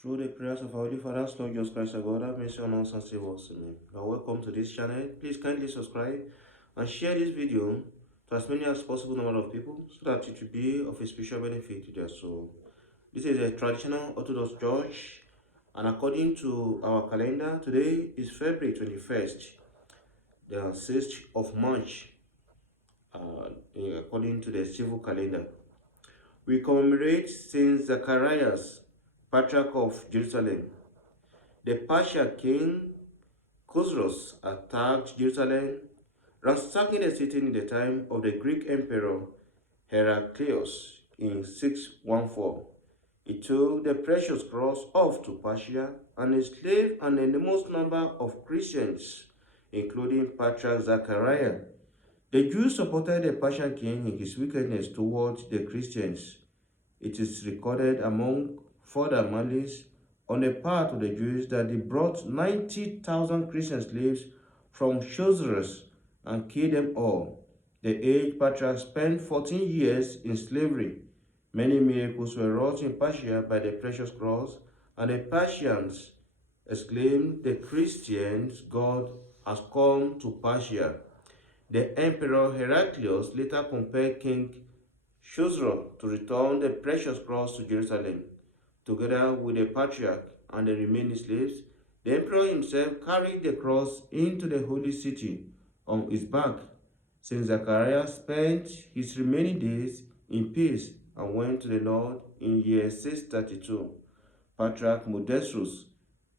Through the prayers of our Holy Father, Lord Jesus Christ, our God, have mercy on us and save us. Amen. You are welcome to this channel. Please kindly subscribe and share this video to as many as possible number of people so that it will be of a spiritual benefit to their soul. This is a traditional Orthodox church, and according to our calendar, today is February 21st, the 6th of March, according to the civil calendar. We commemorate Saint Zacharias, Patriarch of Jerusalem. The Persian king Khosrow attacked Jerusalem, ransacking the city in the time of the Greek emperor Heraclius in 614. He took the precious cross off to Persia and enslaved an enormous number of Christians, including Patriarch Zachariah. The Jews supported the Persian king in his wickedness towards the Christians. It is recorded among further malice on the part of the Jews that they brought 90,000 Christian slaves from Chosroes and killed them all. The aged patriarch spent 14 years in slavery. Many miracles were wrought in Persia by the precious cross, and the Persians exclaimed, "The Christians' God has come to Persia." The emperor Heraclius later compelled King Chosroes to return the precious cross to Jerusalem. Together with the patriarch and the remaining slaves, the emperor himself carried the cross into the holy city on his back. Saint Zacharias spent his remaining days in peace and went to the Lord in year 632. Patriarch Modestus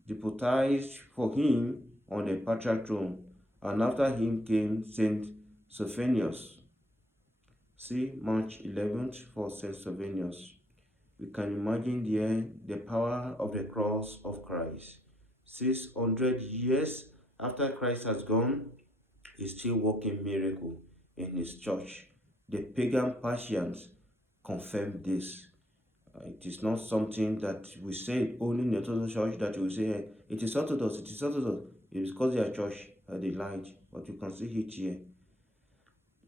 deputized for him on the patriarch throne, and after him came Saint Sophonius. See March 11th for Saint Sophonius. We can imagine there the power of the cross of Christ. 600 years after Christ has gone, he's still working miracle in his church. The pagan Persians confirm this. It is not something that we say only in the Orthodox church that we say, it is Orthodox, it is Orthodox. It is because their church they lied, but you can see it here.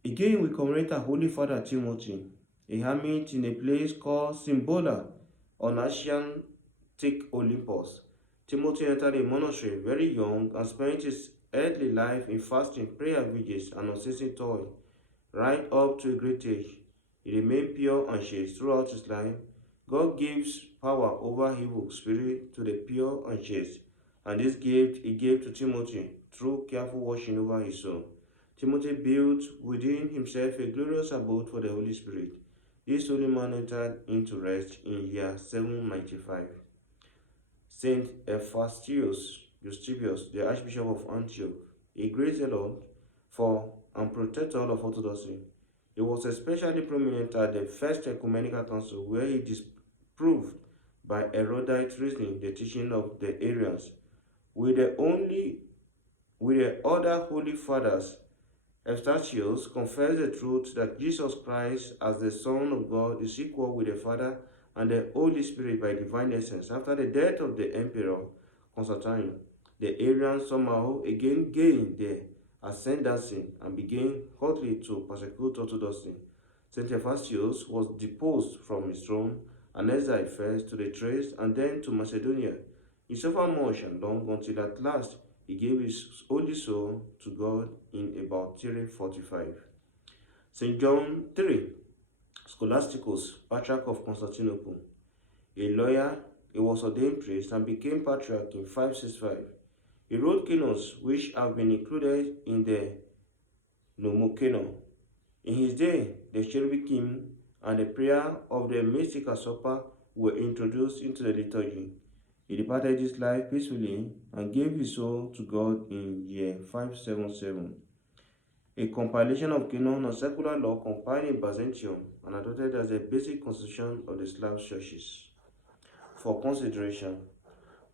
Again, we commemorate our Holy Father Timothy, a hermit in a place called Simbola on Asiatic Olympus. Timothy entered a monastery very young and spent his earthly life in fasting, prayer, vigils, and unceasing toil. Right up to a great age, he remained pure and chaste throughout his life. God gives power over evil spirit to the pure and chaste, and this gift he gave to Timothy through careful watching over his soul. Timothy built within himself a glorious abode for the Holy Spirit. This holy man entered into rest in year 795. Saint Eustathius Eusebius, the Archbishop of Antioch, a great zealot for and protector of Orthodoxy. He was especially prominent at the First Ecumenical Council, where he disproved by erudite reasoning the teaching of the Arians. With the other holy fathers, Eustathius confessed the truth that Jesus Christ, as the Son of God, is equal with the Father and the Holy Spirit by divine essence. After the death of the Emperor Constantine, the Arians somehow again gained the ascendancy and began hotly to persecute Orthodoxy. St. Eustathius was deposed from his throne and exiled first to the Thrace and then to Macedonia. He suffered much and long until at last he gave his holy soul to God in about 345. St. John III, Scholasticus, Patriarch of Constantinople. A lawyer, he was ordained priest and became patriarch in 565. He wrote canons which have been included in the Nomocanon. In his day, the Cherubim and the prayer of the mystical supper were introduced into the liturgy. He departed this life peacefully and gave his soul to God in year 577. A compilation of canon and secular law compiled in Byzantium and adopted as the basic constitution of the Slav churches. For consideration,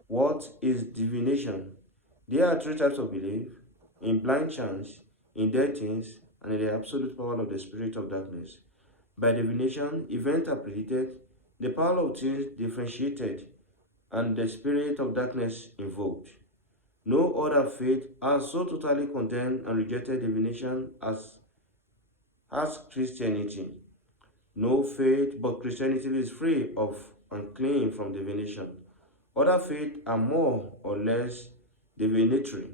what is divination? There are three types of belief: in blind chance, in dead things, and in the absolute power of the spirit of darkness. By divination, events are predicted, the power of things differentiated, and the spirit of darkness invoked. No other faith has so totally condemned and rejected divination as Christianity. No faith but Christianity is free of and clean from divination. Other faiths are more or less divinatory,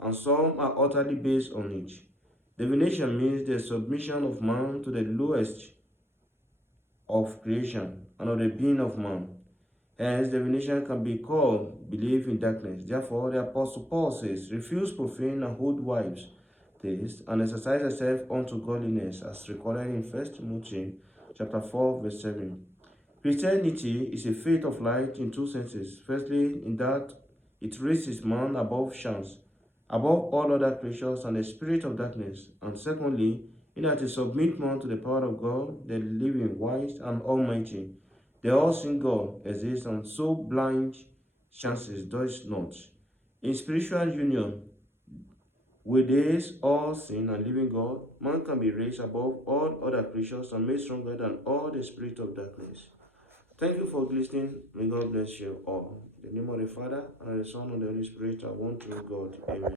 and some are utterly based on it. Divination means the submission of man to the lowest of creation and of the being of man. Hence, divination can be called belief in darkness. Therefore, the Apostle Paul says, refuse profane and old wives' taste, and exercise yourself unto godliness, as recorded in 1 Timothy chapter 4, verse 7. Christianity is a faith of light in two senses. Firstly, in that it raises man above chance, above all other creatures and the spirit of darkness. And secondly, in that it submits man to the power of God, the living, wise, and almighty. The all-seeing God exists, and so blind chances does not. In spiritual union with this all-seeing and living God, man can be raised above all other creatures and made stronger than all the spirit of darkness. Thank you for listening. May God bless you all. In the name of the Father, and the Son, and the Holy Spirit, I want to God. Amen.